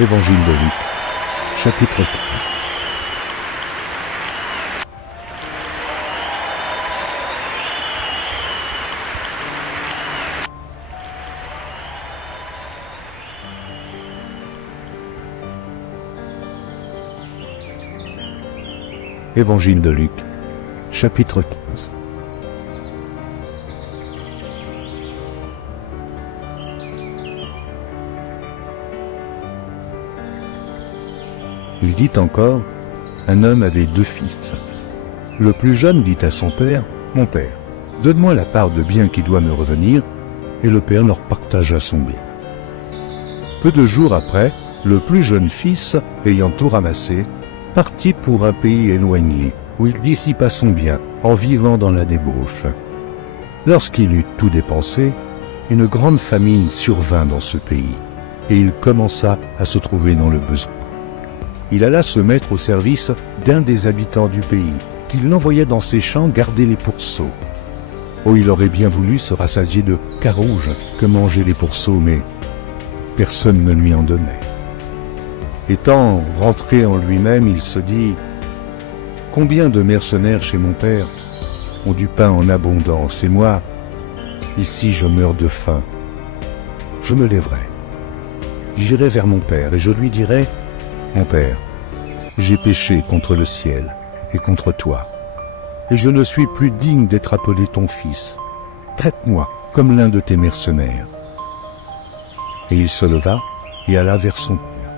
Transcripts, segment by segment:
Évangile de Luc, chapitre 15. Évangile de Luc, chapitre 15. Il dit encore, un homme avait 2 fils. Le plus jeune dit à son père, « Mon père, donne-moi la part de bien qui doit me revenir. » Et le père leur partagea son bien. Peu de jours après, le plus jeune fils, ayant tout ramassé, partit pour un pays éloigné, où il dissipa son bien, en vivant dans la débauche. Lorsqu'il eut tout dépensé, une grande famine survint dans ce pays, et il commença à se trouver dans le besoin. Il alla se mettre au service d'un des habitants du pays, qui l'envoya dans ses champs garder les pourceaux. Oh, il aurait bien voulu se rassasier de carouge que mangeaient les pourceaux, mais personne ne lui en donnait. Étant rentré en lui-même, il se dit « Combien de mercenaires chez mon père ont du pain en abondance, et moi, ici je meurs de faim. Je me lèverai. J'irai vers mon père, et je lui dirai « Mon père, j'ai péché contre le ciel et contre toi, et je ne suis plus digne d'être appelé ton fils. Traite-moi comme l'un de tes mercenaires. » Et il se leva et alla vers son père.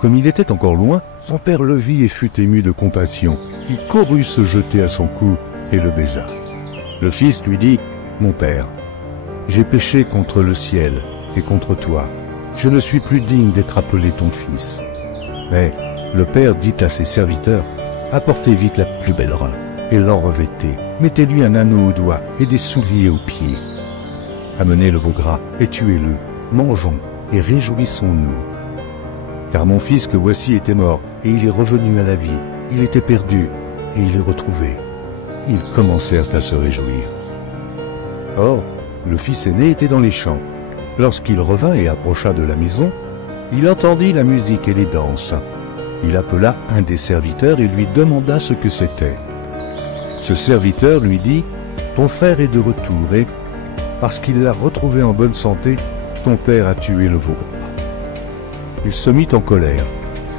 Comme il était encore loin, son père le vit et fut ému de compassion. Il courut se jeter à son cou et le baisa. Le fils lui dit, « Mon père, j'ai péché contre le ciel et contre toi. Je ne suis plus digne d'être appelé ton fils. » Mais le père dit à ses serviteurs, « Apportez vite la plus belle robe et l'en revêtez. Mettez-lui un anneau au doigt et des souliers aux pieds. Amenez le veau gras et tuez-le. Mangeons et réjouissons-nous. Car mon fils que voici était mort, et il est revenu à la vie. Il était perdu, et il est retrouvé. » Ils commencèrent à se réjouir. Or, le fils aîné était dans les champs. Lorsqu'il revint et approcha de la maison, il entendit la musique et les danses. Il appela un des serviteurs et lui demanda ce que c'était. Ce serviteur lui dit, « Ton frère est de retour, et, parce qu'il l'a retrouvé en bonne santé, ton père a tué le veau. » Il se mit en colère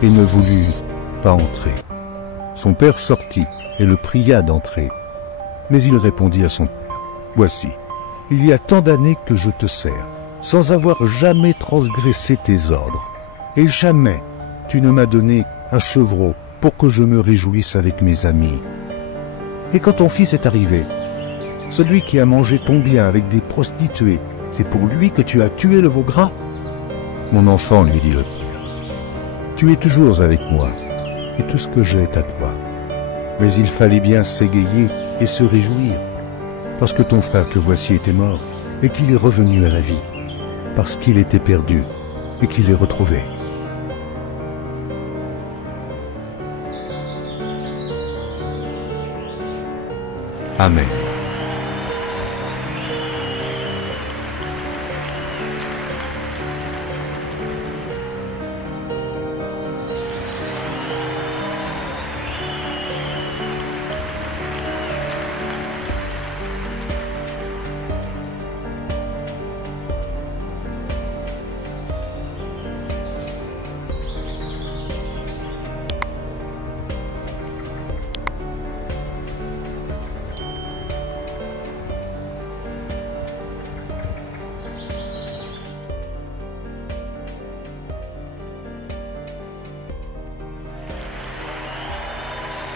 et ne voulut pas entrer. Son père sortit et le pria d'entrer. Mais il répondit à son père, « Voici, il y a tant d'années que je te sers, sans avoir jamais transgressé tes ordres. Et jamais tu ne m'as donné un chevreau pour que je me réjouisse avec mes amis. Et quand ton fils est arrivé, celui qui a mangé ton bien avec des prostituées, c'est pour lui que tu as tué le veau gras? » Mon enfant, lui dit le père, tu es toujours avec moi, et tout ce que j'ai est à toi. Mais il fallait bien s'égayer et se réjouir, parce que ton frère que voici était mort, et qu'il est revenu à la vie, parce qu'il était perdu, et qu'il est retrouvé. Amen.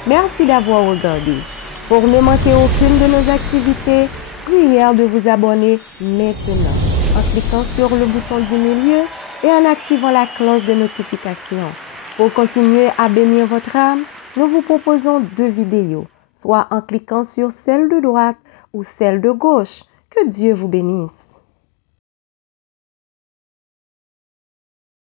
Merci d'avoir regardé. Pour ne manquer aucune de nos activités, prière de vous abonner maintenant en cliquant sur le bouton du milieu et en activant la cloche de notification. Pour continuer à bénir votre âme, nous vous proposons 2 vidéos, soit en cliquant sur celle de droite ou celle de gauche. Que Dieu vous bénisse.